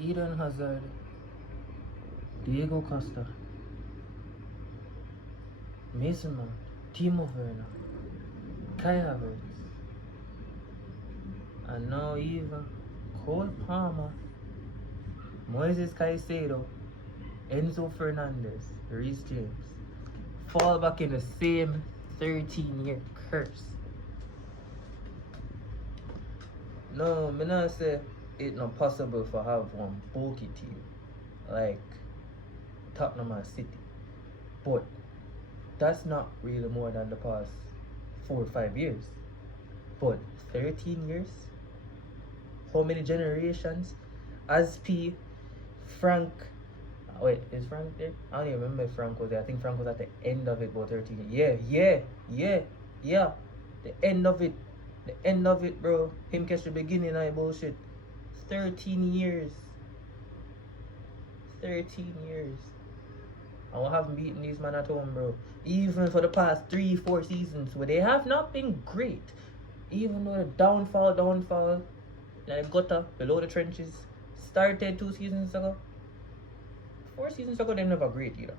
Eden Hazard, Diego Costa, Mason Mount, Timo Werner, Kai Havertz, and now even Cole Palmer, Moises Caicedo, Enzo Fernandez, Reece James fall back in the same 13-year curse. No, me not say it's not possible for have one bulky team like Tottenham and City, but that's not really more than the past 4 or 5 years. But 13 years? How many generations? As P, Frank, wait, is Frank there? I don't even remember if Frank was there. I think Frank was at the end of it, about 13 years. Yeah. The end of it, bro. Him catch the beginning of that bullshit. 13 years. 13 years. I will have beaten these men at home, bro. Even for the past 3-4 seasons where they have not been great. Even though the downfall, like gutter, below the trenches, started 2 seasons ago. 4 seasons ago, they never great either.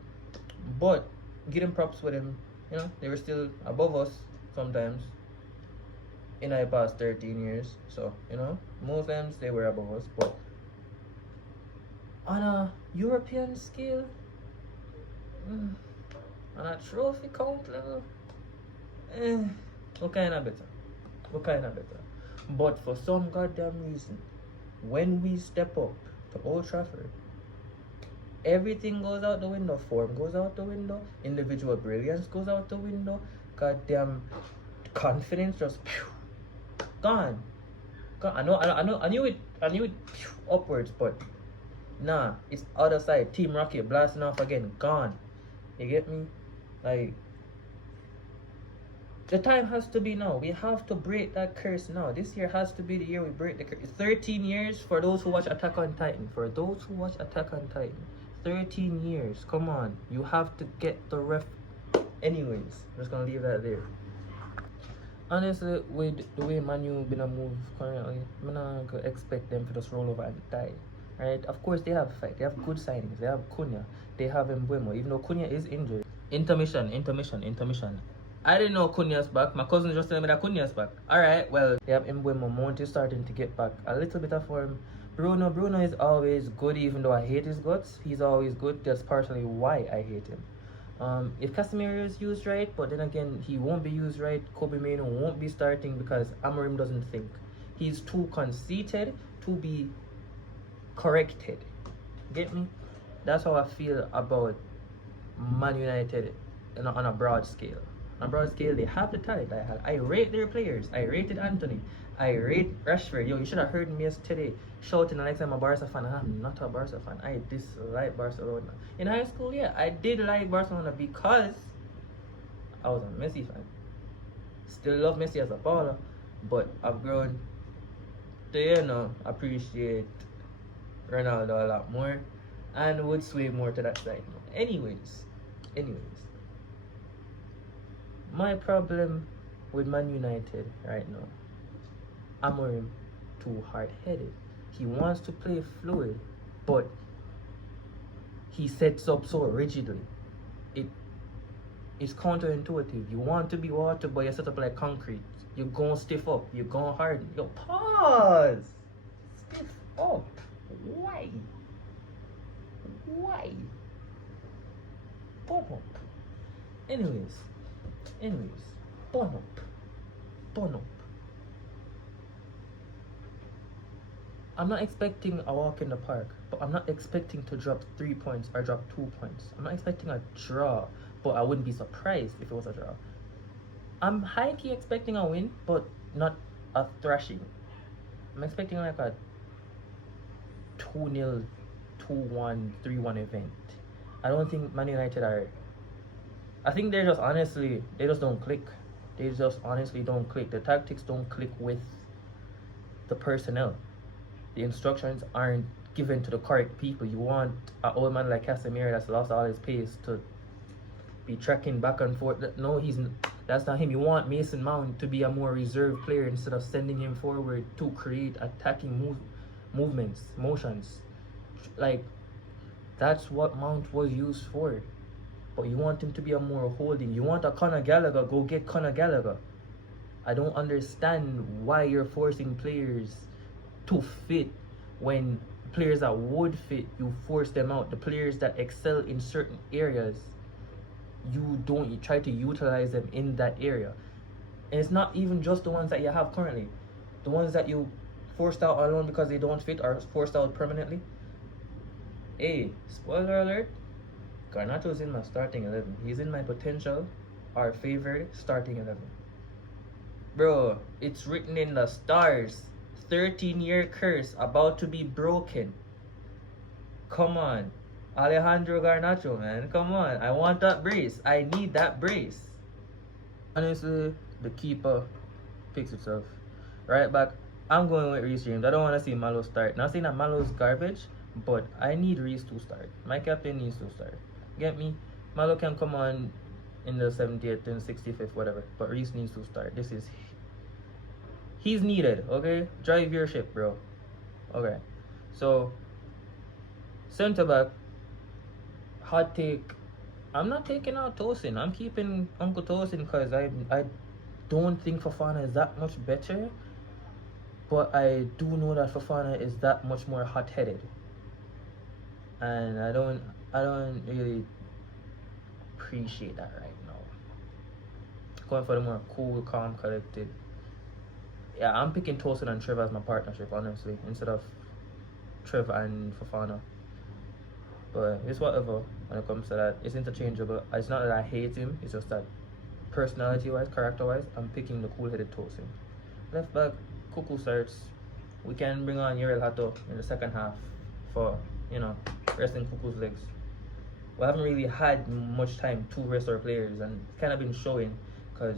But, give them props with them. You know, they were still above us sometimes. In the past 13 years. So, you know, most times they were above us. But, on a European scale, on a trophy count level, what kind of better? But for some goddamn reason, when we step up to Old Trafford, everything goes out the window. Form goes out the window. Individual brilliance goes out the window. Goddamn confidence just gone. I knew it upwards, but nah, it's other side. Team Rocket blasting off again, gone. You get me? Like, the time has to be now. We have to break that curse now. This year has to be the year we break the curse. 13 years for those who watch Attack on Titan. 13 years. Come on. You have to get the ref. Anyways, I'm just gonna leave that there. Honestly, with the way Manu been a move currently, I'm not gonna expect them to just roll over and die. Right? Of course, they have a fight. They have good signings. They have Cunha. They have Mbuemo, even though Cunha is injured. Intermission. I didn't know Cunha's back. My cousin just told me that Cunha's back. Alright, well, they have Mbuemo. Mount is starting to get back a little bit of form. Bruno is always good, even though I hate his guts. He's always good. That's partially why I hate him. If Casemiro is used right, but then again, he won't be used right. Kobe Mainoo won't be starting because Amorim doesn't think. He's too conceited to be corrected. Get me? That's how I feel about Man United on a broad scale. On a broad scale, they have the talent. I rate their players. I rated Anthony. I rate Rashford. Yo, you should have heard me yesterday shouting like I'm a Barca fan. I'm not a Barca fan. I dislike Barcelona. In high school, yeah, I did like Barcelona because I was a Messi fan. Still love Messi as a baller, but I've grown to, you know, appreciate Ronaldo a lot more and would sway more to that side. Anyways, my problem with Man United right now, Amorim too hard-headed. He wants to play fluid, but he sets up so rigidly. It's counterintuitive. You want to be water, but you set up like concrete. You're going stiff up. You're going hard. Yo, pause. Stiff up. Why? Bun up. Anyways, bun up. I'm not expecting a walk in the park, but I'm not expecting to drop 3 points or drop 2 points. I'm not expecting a draw, but I wouldn't be surprised if it was a draw. I'm high-key expecting a win, but not a thrashing. I'm expecting like a 2-0, 2-1, 3-1 event. I don't think Man United are... I think they're just honestly, they just don't click. They just honestly don't click. The tactics don't click with the personnel. The instructions aren't given to the correct people. You want an old man like Casemiro that's lost all his pace to be trekking back and forth. No, that's not him. You want Mason Mount to be a more reserved player instead of sending him forward to create attacking motions. Like, that's what Mount was used for. But you want him to be a more holding. You want a Conor Gallagher, go get Conor Gallagher. I don't understand why you're forcing players to fit when players that would fit, you force them out. The players that excel in certain areas, you try to utilize them in that area. And it's not even just the ones that you have currently. The ones that you forced out alone because they don't fit are forced out permanently. Hey, spoiler alert, Garnacho's in my starting 11. He's in my potential, our favorite starting 11. Bro, it's written in the stars. 13-year curse about to be broken. Come on. Alejandro Garnacho, man. Come on. I want that brace. I need that brace. Honestly, the keeper picks itself. Right back, I'm going with Reece James. I don't want to see Malo start. Not saying that Malo's garbage, but I need Reece to start. My captain needs to start. Get me? Malo can come on in the 70th and 65th, whatever. But Reece needs to start. He's needed, okay? Drive your ship, bro. Okay. So, center back, hot take. I'm not taking out Tosin. I'm keeping Uncle Tosin because I don't think Fofana is that much better. But I do know that Fofana is that much more hot-headed. And I don't really appreciate that right now. Going for the more cool, calm, collected. Yeah, I'm picking Tosin and Trevor as my partnership, honestly, instead of Trevor and Fofana. But it's whatever when it comes to that. It's interchangeable. It's not that I hate him. It's just that personality-wise, character-wise, I'm picking the cool-headed Tosin. Left back, Cuckoo starts. We can bring on Uriel Hato in the second half for, resting Cuckoo's legs. We haven't really had much time to rest our players, and it's kind of been showing because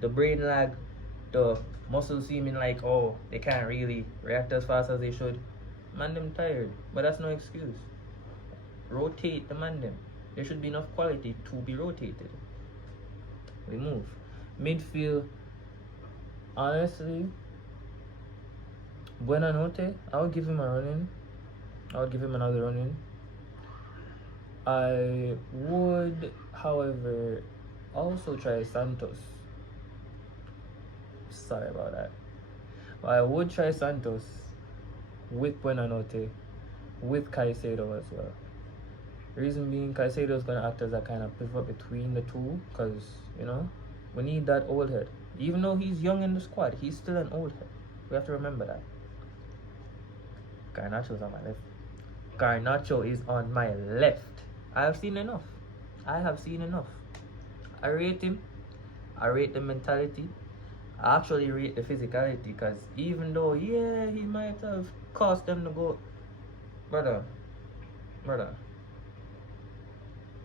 the brain lag, the muscles seeming like, oh, they can't really react as fast as they should. Man, them tired, but that's no excuse. Rotate the man them. There should be enough quality to be rotated. We move. Midfield, honestly, Buenanote, I'll give him a run-in. I'll give him another run-in. I would, however, also try Santos. Sorry about that. But I would try Santos with Buenanote, with Caicedo as well. Reason being, Caicedo is going to act as a kind of pivot between the two because, we need that old head. Even though he's young in the squad, he's still an old head. We have to remember that. Garnacho's on my left. Garnacho is on my left. I have seen enough. I rate him. I rate the mentality. I actually rate the physicality because even though, yeah, he might have cost them the goal. Brother.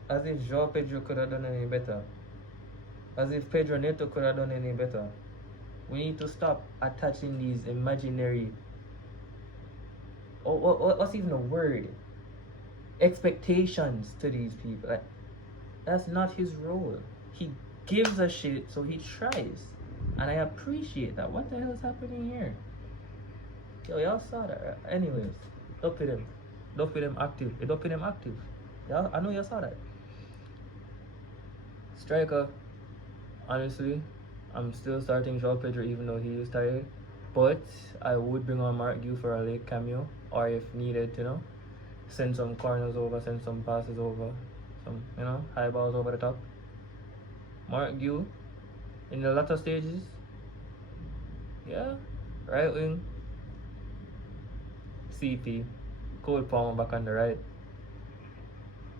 As if Joao Pedro could have done any better. As if Pedro Neto could have done any better. We need to stop attaching these imaginary... what's even a word? Expectations to these people. Like, that's not his role. He gives a shit, so he tries. And I appreciate that. What the hell is happening here? Yo, y'all saw that, right? Anyways, up with him. Up with him active. Y'all, I know y'all saw that. Striker, honestly, I'm still starting Joao Pedro even though he is tired. But I would bring on Mark Gu for a late cameo. Or if needed, send some corners over, send some passes over. Some, high balls over the top. Mark Gu, in the latter stages, yeah, right wing. CP, Cole Palmer back on the right.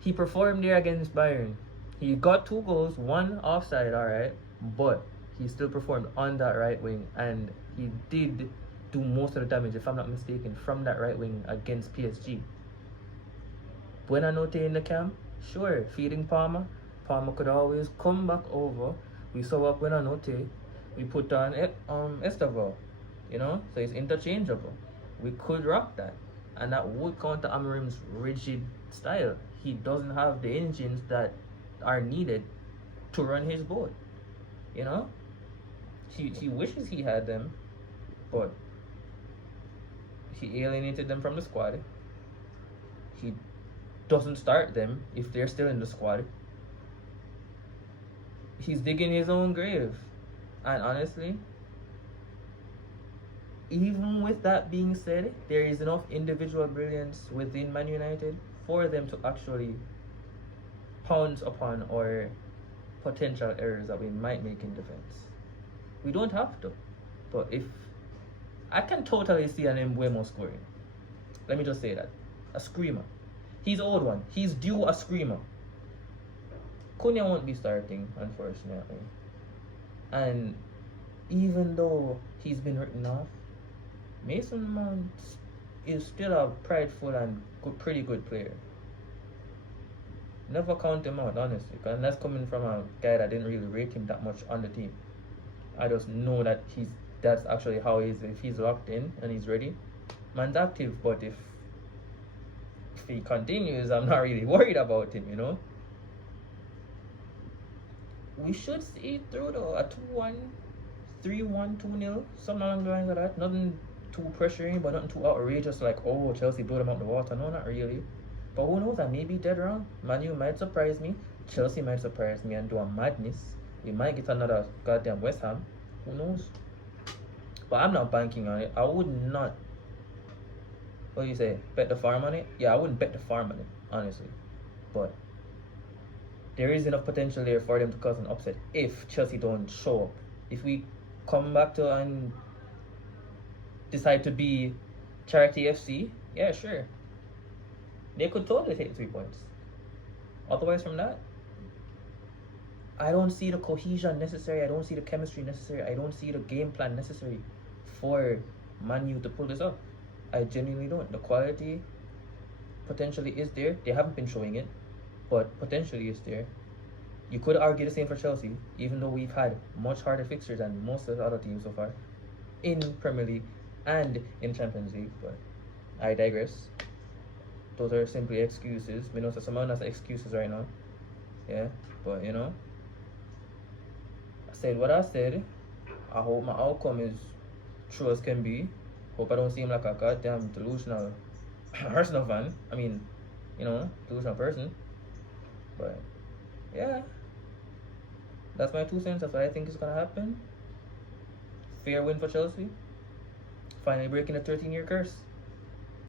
He performed there against Bayern. He got 2 goals, 1 offside, alright, but he still performed on that right wing, and he did do most of the damage, if I'm not mistaken, from that right wing against PSG. Buenanote in the camp, sure, feeding Palmer. Palmer could always come back over. We saw up Buenanote. We put on Esteval, so it's interchangeable. We could rock that, and that would counter Amorim's rigid style. He doesn't have the engines that are needed to run his boat. He wishes he had them, but he alienated them from the squad. he doesn't start them if they're still in the squad, he's digging his own grave. And honestly, even with that being said, there is enough individual brilliance within Man United for them to actually pounce upon our potential errors that we might make in defense. We don't have to. But if I can totally see an Mbuemo scoring. Let me just say that. A screamer. He's old one. He's due a screamer. Cunha won't be starting, unfortunately. And even though he's been written off, Mason Mount is still a prideful and pretty good player. Never count him out, honestly, because that's coming from a guy that didn't really rate him that much on the team. I just know that that's actually how he is. If he's locked in and he's ready, man's active. But if he continues, I'm not really worried about him, you know. We should see it through though. A 2-1, 3-1, 2-0, something along the lines of that. Nothing too pressuring, but nothing too outrageous like, oh, Chelsea blew them out the water. No, not really. But who knows, I may be dead wrong. Man U might surprise me. Chelsea might surprise me and do a madness. We might get another goddamn West Ham. Who knows? But I'm not banking on it. I would not, what do you say, bet the farm on it? Yeah, I wouldn't bet the farm on it, honestly. But there is enough potential there for them to cause an upset if Chelsea don't show up. If we come back to and decide to be Charity FC, yeah, sure. They could totally take 3 points. Otherwise from that, I don't see the cohesion necessary. I don't see the chemistry necessary. I don't see the game plan necessary for Man U to pull this up. I genuinely don't. The quality potentially is there. They haven't been showing it, but potentially is there. You could argue the same for Chelsea, even though we've had much harder fixtures than most of the other teams so far in Premier League and in Champions League. But I digress. Those are simply excuses. We know that someone has excuses right now. Yeah, but you know, I said what I said. I hope my outcome is true as can be. Hope I don't seem like a goddamn delusional Arsenal fan. I mean, you know, delusional person. But yeah, that's my 2 cents. That's what I think is gonna happen. Fair win for Chelsea. Finally breaking the 13-year curse.